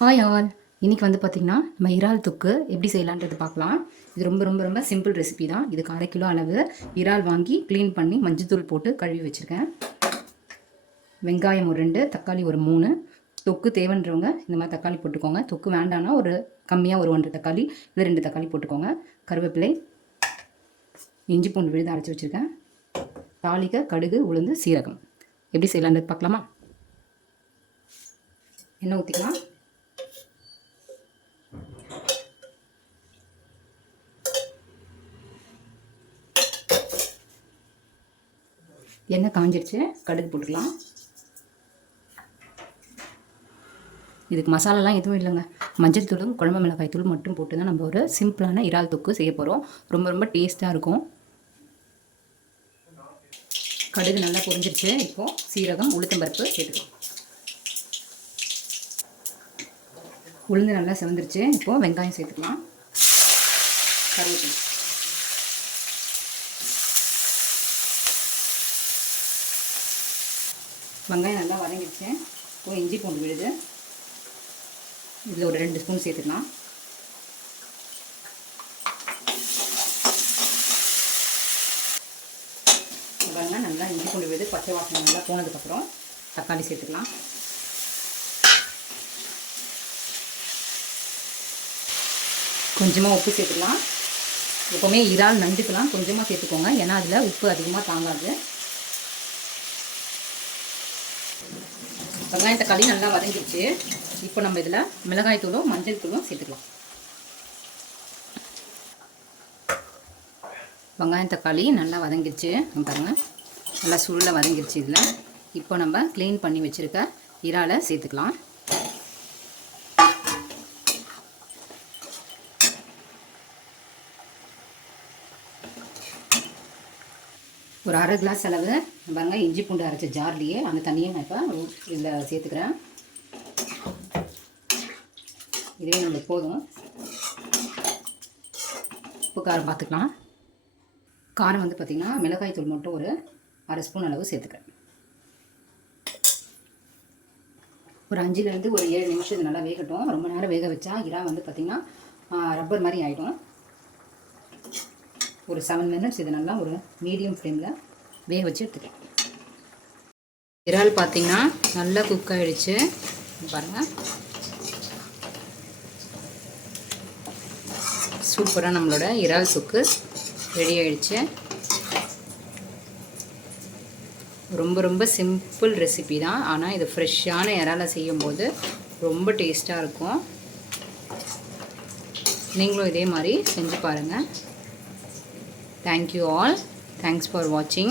Hi all. இன்றைக்கி வந்து பார்த்திங்கன்னா நம்ம இறால் தொக்கு எப்படி செய்யலான்றது பார்க்கலாம். இது ரொம்ப ரொம்ப ரொம்ப சிம்பிள் ரெசிபி தான். இதுக்கு 1/2 கிலோ அளவு இறால் வாங்கி க்ளீன் பண்ணி மஞ்சத்தூள் போட்டு கழுவி வச்சுருக்கேன். வெங்காயம் ஒரு 2, தக்காளி ஒரு 3. தொக்கு தேவைன்றவங்க இந்த மாதிரி தக்காளி போட்டுக்கோங்க. தொக்கு வேண்டான்னா ஒரு கம்மியாக ஒரு 1 தக்காளி இல்லை 2 தக்காளி போட்டுக்கோங்க. கருவேப்பிலை, இஞ்சி பூண்டு விழுது அரைச்சி வச்சுருக்கேன். தாளிக்க கடுகு, உளுந்து, சீரகம். எப்படி செய்யலான்றது பார்க்கலாமா? எண்ணெய் ஊற்றிக்கலாம். எண்ணெய் காஞ்சிருச்சு, கடுகு போட்டுக்கலாம். இதுக்கு மசாலாலாம் எதுவும் இல்லைங்க. மஞ்சள் தூளும் குழம்பு மிளகாய் தூள் மட்டும் போட்டு தான் நம்ம ஒரு சிம்பிளான இறால் தொக்கு செய்ய போகிறோம். ரொம்ப ரொம்ப டேஸ்ட்டாக இருக்கும். கடுகு நல்லா பொரிஞ்சிருச்சு. இப்போது சீரகம், உளுத்தம்பருப்பு சேர்த்துக்கலாம். உளுந்து நல்லா செவந்துருச்சு. இப்போது வெங்காயம் சேர்த்துக்கலாம். கருவேப்பிலை, வெங்காயம் நல்லா வதங்கிடுச்சு. இப்போ இஞ்சி பூண்டு விழுது இதில் ஒரு 2 ஸ்பூன் சேர்த்துக்கலாம். பாருங்க, நல்லா இஞ்சி பூண்டு விழுது பச்சை வாசனை நல்லா போனதுக்கப்புறம் தக்காளி சேர்த்துக்கலாம். கொஞ்சமாக உப்பு சேர்த்துக்கலாம். எப்போவுமே இறால் நண்டுக்கலாம் கொஞ்சமாக சேர்த்துக்கோங்க, ஏன்னா அதில் உப்பு அதிகமாக தாங்காது. வெங்காயம் தக்காளி நல்லா வதங்கிடுச்சு. இப்போ நம்ம இதில் மிளகாய் தூளும் மஞ்சள் தூளும் சேர்த்துக்கலாம். வெங்காயம் தக்காளி நல்லா வதங்கிடுச்சு பாருங்கள், நல்லா சுருள வதங்கிடுச்சு. இதில் இப்போ நம்ம க்ளீன் பண்ணி வச்சுருக்க இறாலை சேர்த்துக்கலாம். ஒரு 1/2 கிளாஸ் அளவு பாருங்கள் இஞ்சி பூண்டு அரைச்ச ஜார்லேயே அந்த தண்ணியை நான் இப்போ இதில் சேர்த்துக்கிறேன். இதுவே நம்மளுக்கு போதும். உப்பு காரம் பார்த்துக்கலாம். காரம் வந்து பார்த்திங்கன்னா மிளகாய் தூள் மட்டும் ஒரு 1/2 ஸ்பூன் அளவு சேர்த்துக்கிறேன். ஒரு 5லேருந்து ஒரு 7 நிமிஷம் இது நல்லா வேகட்டும். ரொம்ப நேரம் வேக வச்சா இறா வந்து பார்த்திங்கன்னா ரப்பர் மாதிரி ஆகிடும். ஒரு 7 மினிட்ஸ் இது நல்லா ஒரு மீடியம் ஃப்ளேமில் வேக வச்சு எடுத்துக்கலாம். இறால் பார்த்திங்கன்னா நல்லா குக் ஆகிடுச்சு பாருங்கள். சூப்பராக நம்மளோட இறால் தொக்கு ரெடி ஆகிடுச்சு. ரொம்ப ரொம்ப சிம்பிள் ரெசிபி தான், ஆனால் இது ஃப்ரெஷ்ஷான இறாலை செய்யும்போது ரொம்ப டேஸ்ட்டாக இருக்கும். நீங்களும் இதே மாதிரி செஞ்சு பாருங்கள். Thank you all. Thanks for watching.